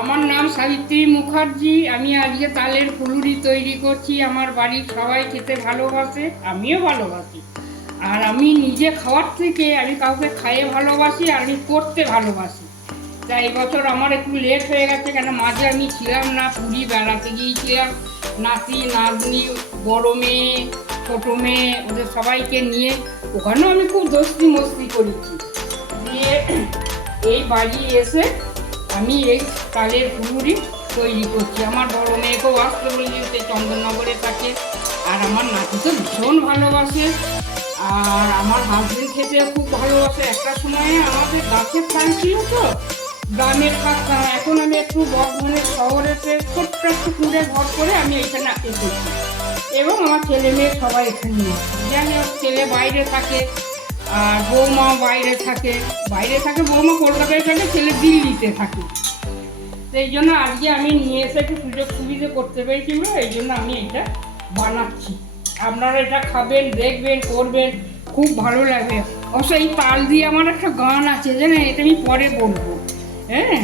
আমার নাম সাবিত্রী মুখার্জি। আমি আজকে তালের ফুলুরি তৈরি করছি। আমার বাড়ির সবাই খেতে ভালোবাসে, আমিও ভালোবাসি। আর আমি নিজে খাওয়ার থেকে আমি কাউকে খাইয়ে ভালোবাসি, আর আমি করতে ভালোবাসি। তাই এবছর আমার একটু লেট হয়ে গেছে, কেন মাঝে আমি ছিলাম না, পুরী বেড়াতে গিয়েছিলাম। নাতি নাতনি, বড় মেয়ে, ছোটো মেয়ে, ওদের সবাইকে নিয়ে ওখানেও আমি খুব দোস্তি মস্তি করেছি। দিয়ে এই বাড়ি এসে আমি এই তালের ফুলুরি তৈরি করছি। আমার বড় মেয়েকেও আসতে বলেছে, চন্দননগরে থাকে। আর আমার নাতি তো ভীষণ ভালোবাসে, আর আমার হাজবেন্ড খেতে খুব ভালোবাসে। একটা সময়ে আমাদের গাছের প্রাণ ছিল তো, গ্রামের থাকতাম। এখন আমি একটু বর্ধমানের শহরেতে ছোট্ট একটু কুড়ে ঘর করে আমি এখানে এসেছি, এবং আমার ছেলে মেয়ে সবাই এখানে আছে। জানি ওর ছেলে বাইরে থাকে, আর বৌমা বাইরে থাকে। বৌমা কলকাতায় থাকে, ছেলে দিল্লিতে থাকে। সেই জন্য আজকে আমি নিয়ে এসে একটু সুযোগ সুবিধে করতে পেরেছি, এই জন্য আমি এটা বানাচ্ছি। আপনারা এটা খাবেন, দেখবেন, করবেন, খুব ভালো লাগবে। অবশ্য এই তাল দিয়ে আমার একটা গান আছে, জানেন, এটা আমি পরে বলবো। হ্যাঁ।